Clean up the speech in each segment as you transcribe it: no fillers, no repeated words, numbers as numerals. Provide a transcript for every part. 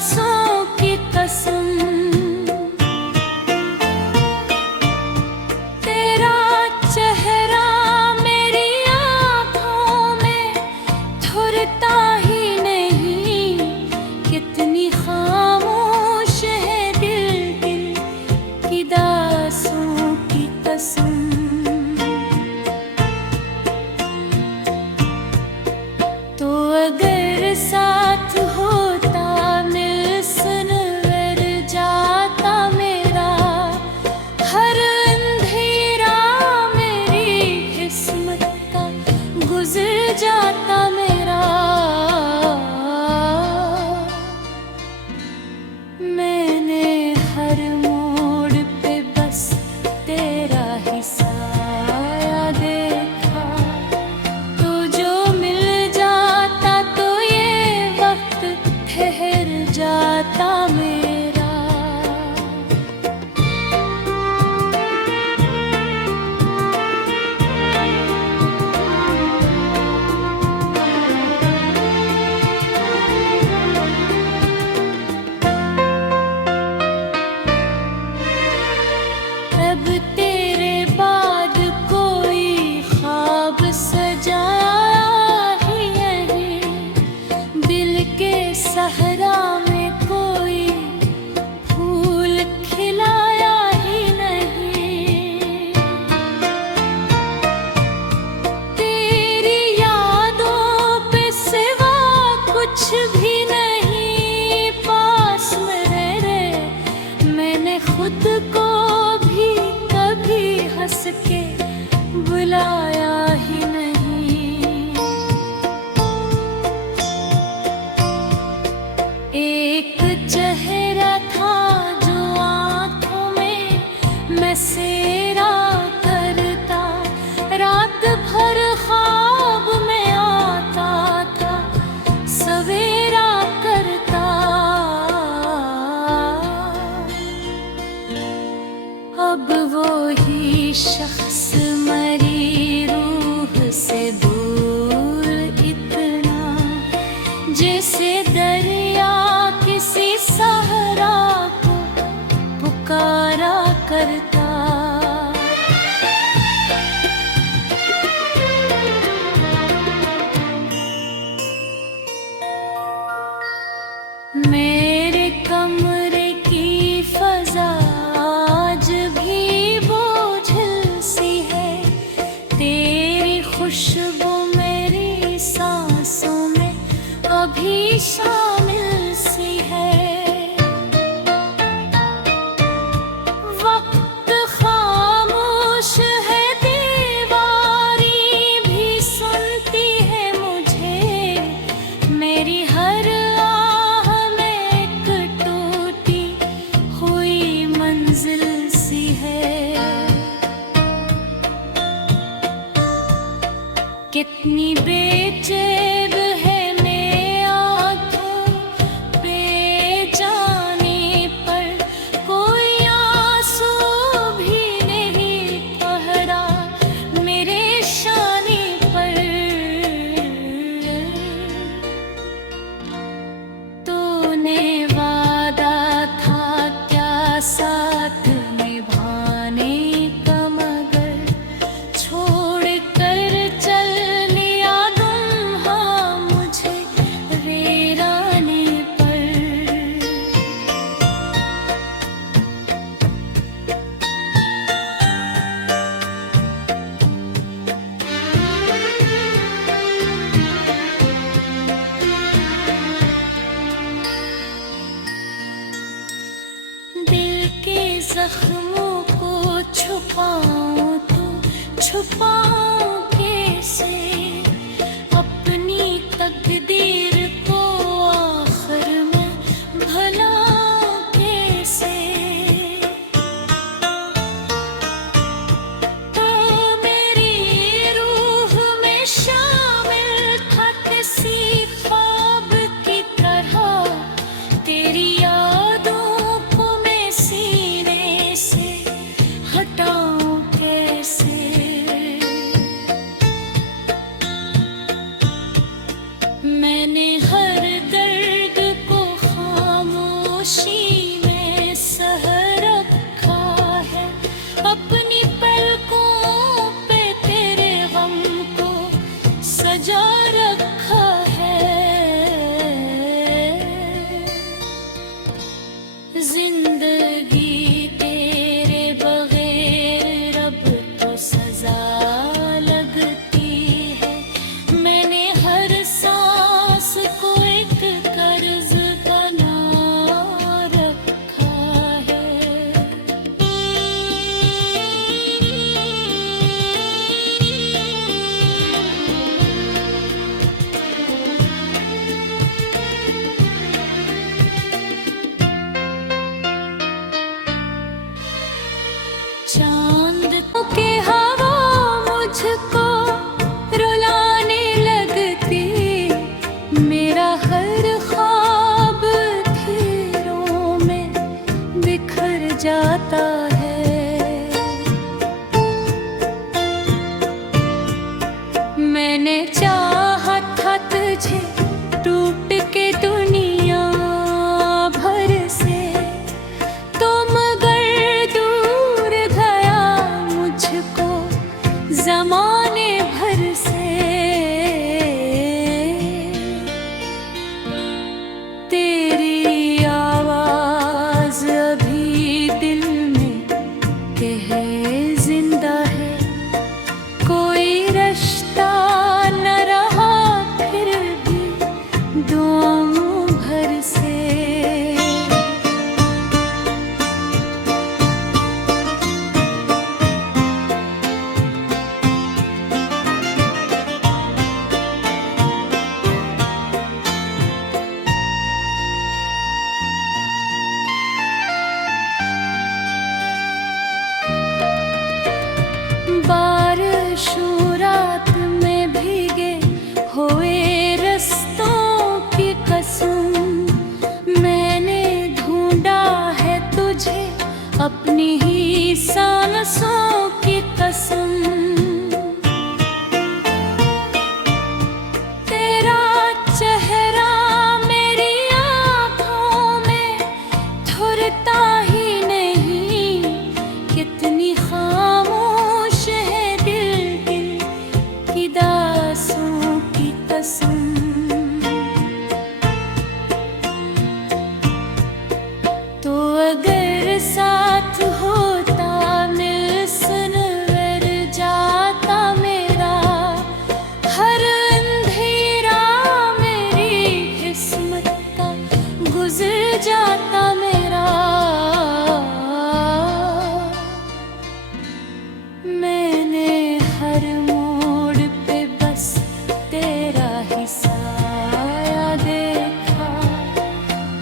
सांसों की कसम, तेरा चेहरा मेरी आँखों में थुरता ही नहीं। कितनी खामोश है दिल दिल की दासों की कसम। तो अगर साथ होता मिल सुनवर जाता मेरा हर अंधेरा, मेरी किस्मत का गुजर जाता मेरा। मैंने हर मोड़ पे बस तेरा ही साया देखा, तो जो मिल जाता तो ये वक्त ठहर जाता मेरा। अब तेरे बाद कोई ख्वाब सजाया ही नहीं, दिल के सहरा में कोई फूल खिलाया ही नहीं। तेरी यादों पे सिवा कुछ भी नहीं पास में रह। मैंने खुद को भी कभी हंस के बुलाया ही नहीं। एक चेहरा था जो आँखों में मैं सेरा करता, रात भर ख्वाब में आता था सवेरा करता। अब वो ही शख्स मरी रूह से दूर इतना, जैसे दरिया किसी सहरा को पुकारा करता। मेरे कमरे की फजा आज भी बोझिल सी है, तेरी खुशबू मेरी सांसों में अभी शामिल सी है। वक्त खामोश है, दीवारी भी सुनती है मुझे, मेरी हर आह में एक टूटी हुई मंजिल सी है। कितनी बेचैन है मैं आँखों बेजाने पर, कोई आंसू भी नहीं ठहरा मेरे शाने पर। तूने वादा था क्या साथ निभाने का, मगर छोड़ कर चल लिया दुम्हा मुझे वीराने पर। दिल के जख्मों को छुपाऊं तो छुपाऊं कैसे, अपनी तकदीर को आखिर में भलाऊं कैसे। तो मेरी रूह में शामिल था किसी ख्वाब की तरह, तेरी यादों को मैं सीने से हटाऊं कैसे। खामोशी में सह रखा है, अपनी पलकों पे तेरे गम को सजा रखा है। जिंदगी तेरे बगैर अब तो सजा लगती है, मैंने हर सांस को एक कर्ज बना रखा है। चांद के हवा मुझको रुलाने लगती, मेरा हर ख्वाब घेरों में बिखर जाता है। मैंने चाहा था तुझे टूट के दुनिया भर से, तो मगर दूर गया मुझको ज़माने भर से। तेरी आवाज़ अभी दिल में कहे जिंदा है, कोई रिश्ता न रहा फिर भी दुआओं भर से। बारिशों रात में भीगे हुए रस्तों की कसम, मैंने ढूंढा है तुझे अपनी ही सांसों की कसम। तेरा चेहरा मेरी आँखों में थुरता ही नहीं, कितनी खामोश है दिल की दासों की कसम। तो अगर साथ होता मिल सुनवर जाता मेरा, हर अंधेरा मेरी किस्मत का गुजर जाता मेरा। मैंने हर मोड़ पे बस तेरा ही साया देखा,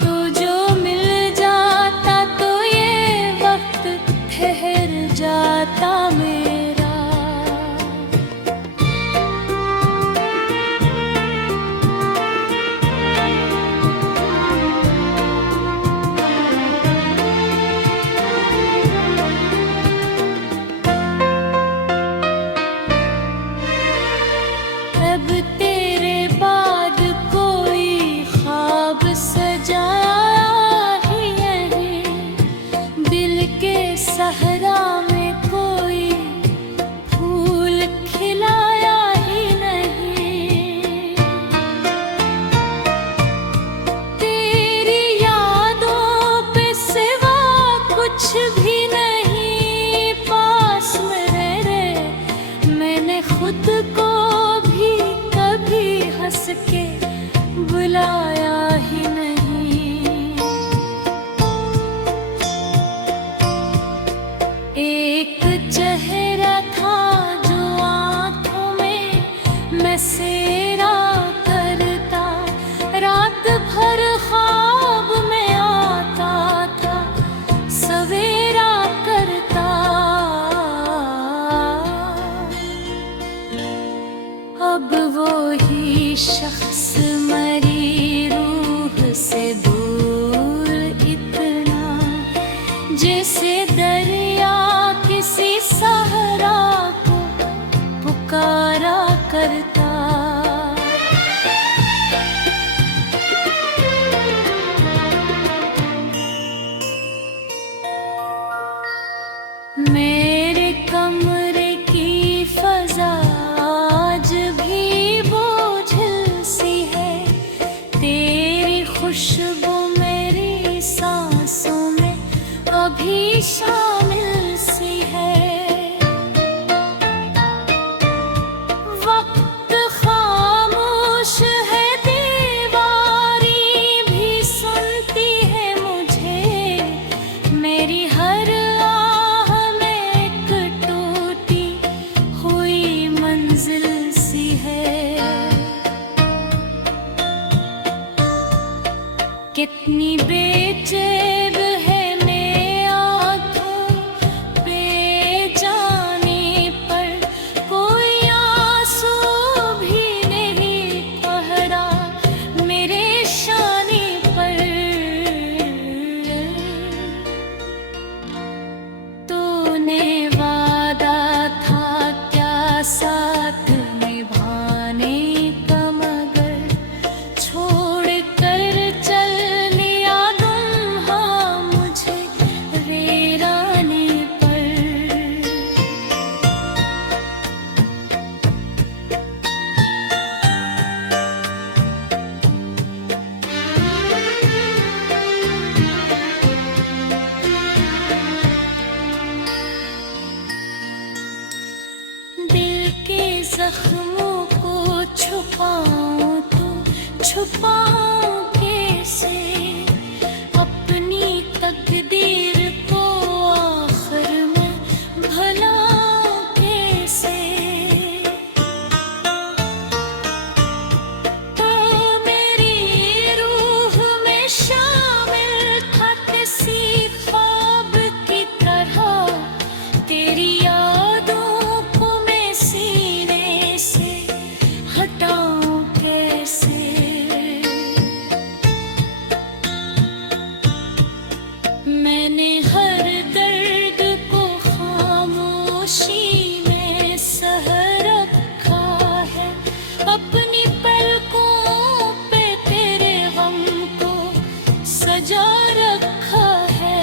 तो जो मिल जाता तो मेरे कमरे की फजा आज भी बोझिल सी है, तेरी खुशबू मेरी सांसों में अभी शामिल सी है। वक्त खामोश है, दीवारी भी सुनती है मुझे, मेरी हर आह में एक टूटी हुई मंजिल सी है। कितनी बेचैन है मैं आँखों बेजाने पर, कोई आंसू भी नहीं ठहरा मेरे शाने पर। तूने वादा था क्या साथ निभाने का, मगर छोड़ कर चल लिया दुम्हा मुझे वीराने पर। दिल के जख्मों को छुपाऊं तो छुपाऊं कैसे, अपनी तकदीर को आखिर में भलाऊं कैसे। तो मेरी रूह में शामिल था किसी ख्वाब की तरह, तेरी यादों को मैं सीने से हटाऊं कैसे। मैंने हर दर्द को खामोशी में सह रखा है, अपनी पलकों पे तेरे गम को सजा रखा है।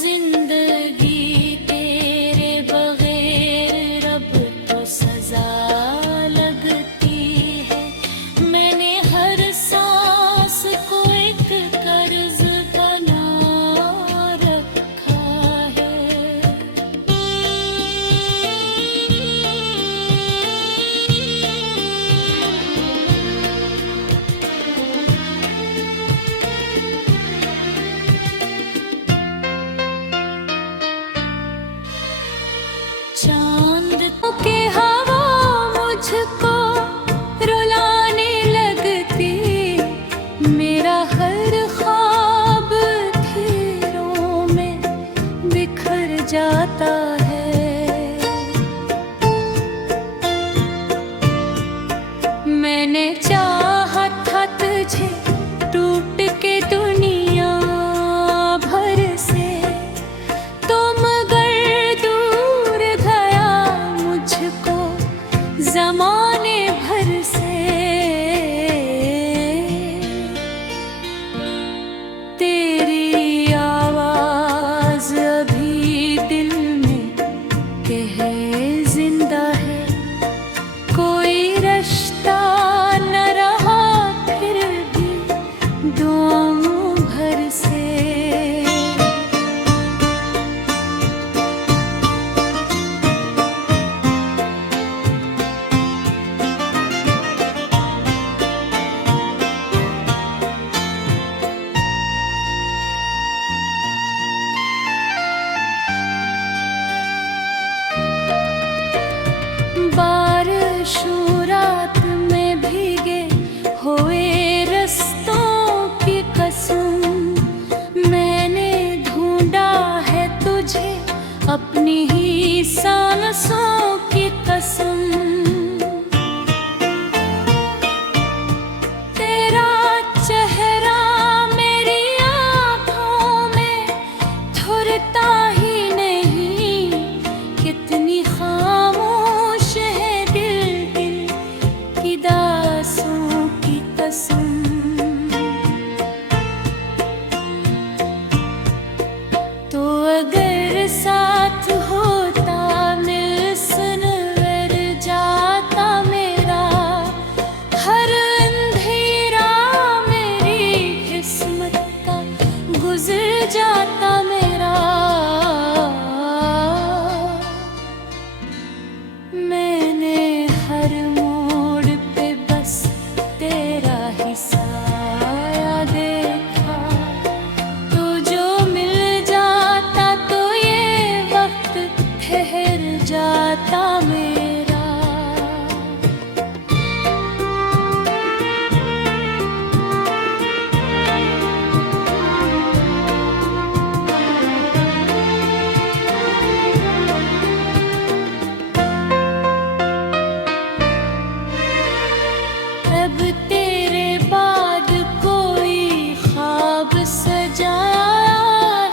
जिंदगी तेरे बगैर रब तो सजा लगती है, मैंने हर सांस को एक कर्ज बना रखा है। चांद के हवा मुझको रुलाने लगती, मेरा हर ख्वाब घेरों में बिखर जाता है। मैंने चाहा था तुझे टूट के दुनिया भर से, तो मगर दूर गया मुझको जमाने भर से। तेरी आवाज अभी दिल में कहे जिंदा है, कोई रिश्ता न रहा फिर भी जाता मेरा। मैंने हर मोड़ पे बस तेरा ही साया देखा। तो जो मिल जाता तो ये वक्त ठहर जाता मेरा। अब तेरे बाद कोई ख्वाब सजाया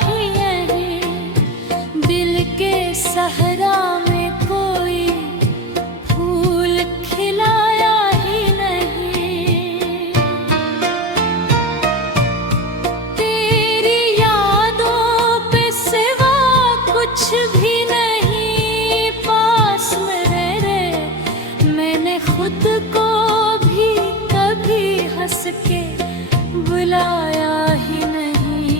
ही नहीं। दिल के सहरा में कोई फूल खिलाया ही नहीं। तेरी यादों पे सिवा कुछ भी नहीं पास में रह। मैंने खुद को कभी हंस के बुलाया ही नहीं।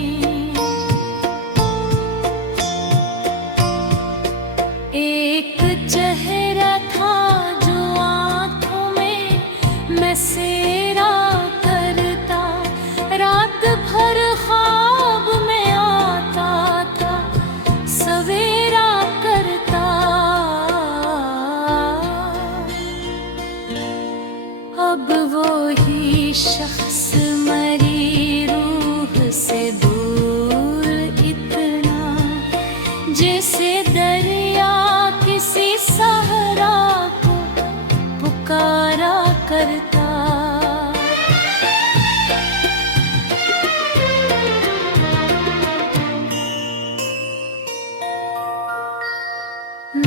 एक चेहरा था जो आंखों में मैं सेरा करता। रात भर ख्वाब में आता था सवेरा करता। अब वो ही शख्स मरी रूह से दूर इतना, जैसे दरिया किसी सहरा को पुकारा करता।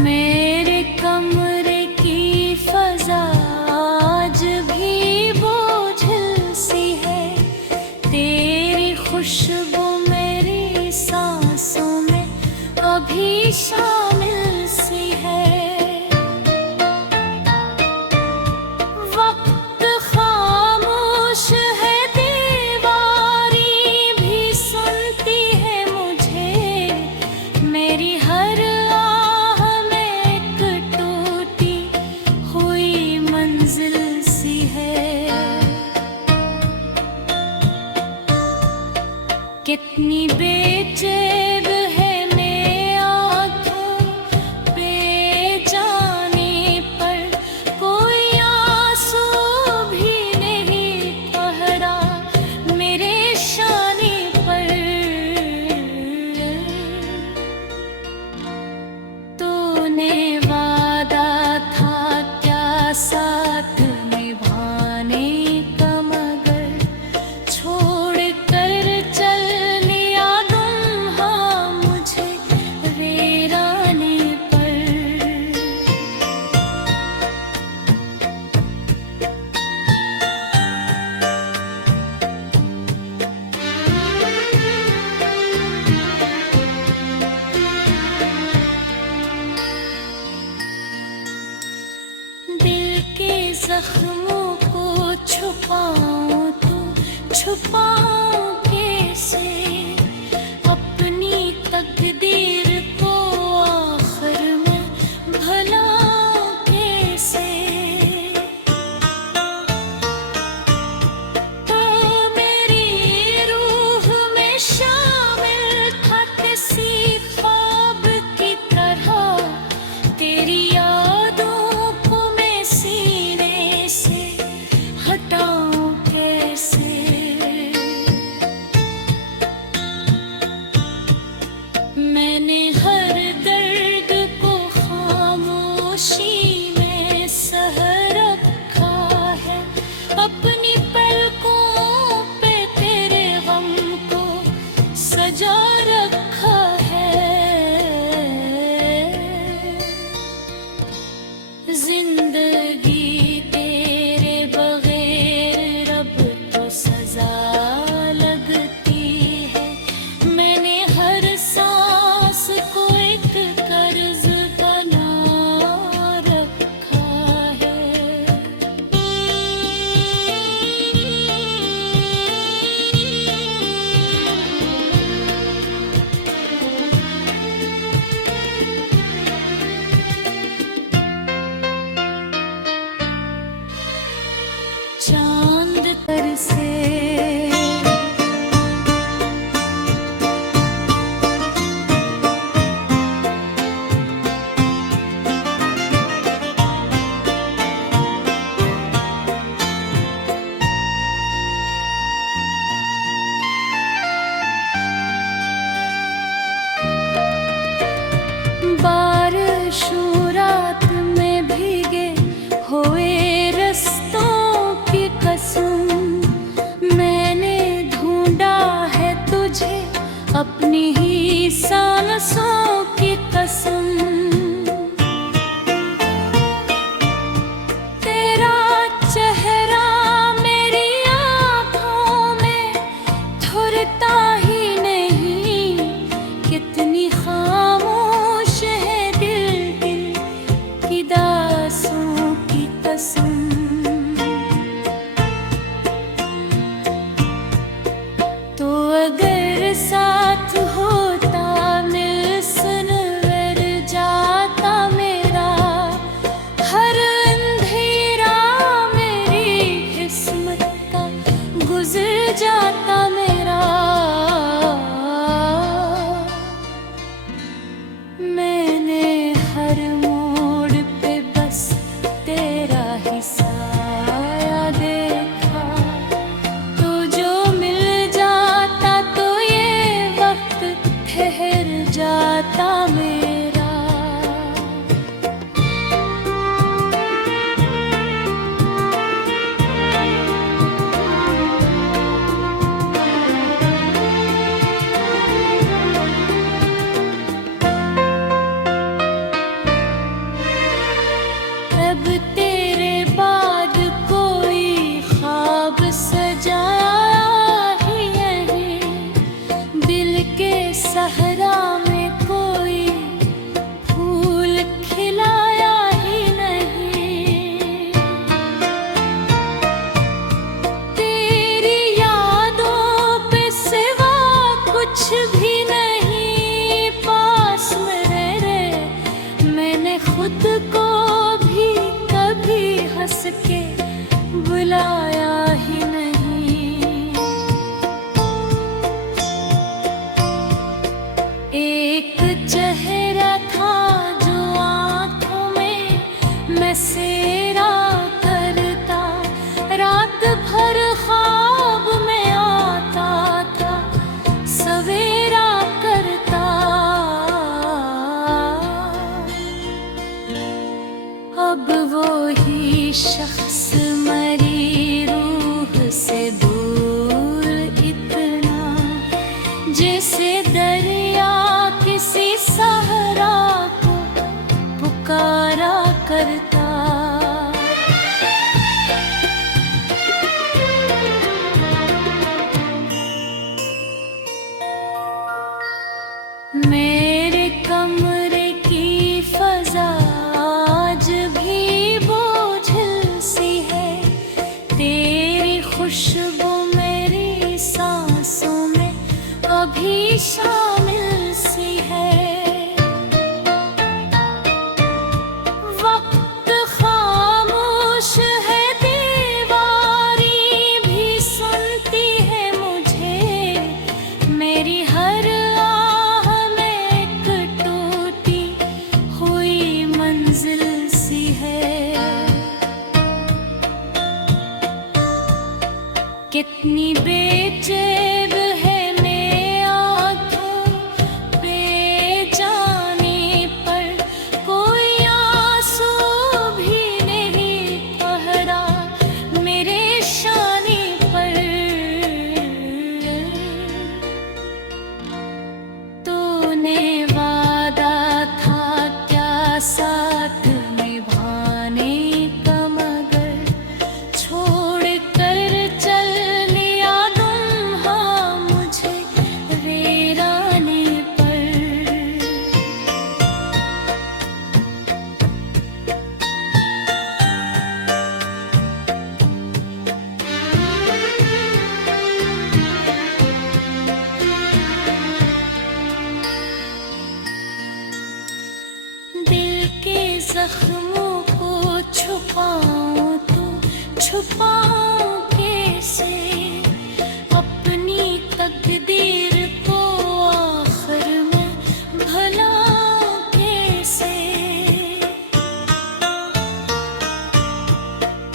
मेरे कमरे की फजा खुशबू मेरी सांसों में अभी शामिल सी है। वक्त खामोश है, दीवारी भी सुनती है मुझे। मेरी हर आह में एक टूटी हुई मंजिल सी है। कितनी बेचैन है मैं आँखों बेजाने पर, कोई आंसू भी नहीं ठहरा मेरे शाने पर। तूने वादा था क्या साथ निभाने का, मगर छोड़ कर चल जख्मों को छुपाऊं तो छुपाऊं कैसे, अपनी तकदीर को आखिर में भलाऊं कैसे। तो मेरी रूह में शामिल था किसी ख्वाब की तरह, तेरी हटाऊं कैसे। जाता मेरा। मैंने हर मोड़ पे बस तेरा ही साया देखा। तू जो मिल जाता तो ये वक्त ठहर जाता मेरा। अब तेरे बाद कोई ख्वाब सजाया ही नहीं। दिल के सहरा में कोई फूल खिलाया ही नहीं। तेरी यादों पे सिवा कुछ भी नहीं पास में रे। मैंने खुद को हंस के बुलाया ही नहीं। एक चेहरा था जो आंखों में मैं सेरा करता। रात भर ख्वाब में आता था सवेरा करता। अब वो ही शख्स मरी रूह से दूर इतना, जैसे दरिया किसी सहरा को पुकारा करता। मेरे कमरे की फजा आज भी बोझिल सी है। तेरी खुशबू मेरी सांसों में अभी शामिल सी है। वक्त खामोश है, दीवारी भी सुनती है मुझे। मेरी हर आह में एक टूटी हुई मंजिल सी है। कितनी बेचैन है मैं आंखों बेजाने पर। कोई आंसू भी नहीं ठहरा मेरे शाने पर। तूने वादा था क्या साथ निभाने का, मगर छोड़ कर चल लिया तुम हाँ मुझे वीराने पर। दिल के जख्मों को छुपाऊं तो छुपाऊं कैसे। अपनी तकदीर को आखिर में भलाऊं कैसे।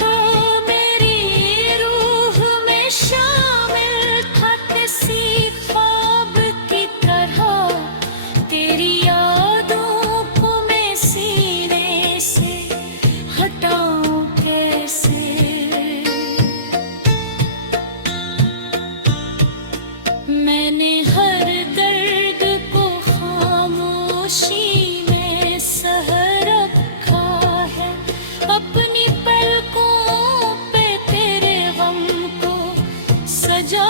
तो मेरी रूह में शामिल था किसी ख्वाब की तरह। तेरी यादों को मैं सीने से हटाऊं कैसे। मैंने हर दर्द को खामोशी में सह रखा है। अपनी पलकों पे तेरे गम को सजा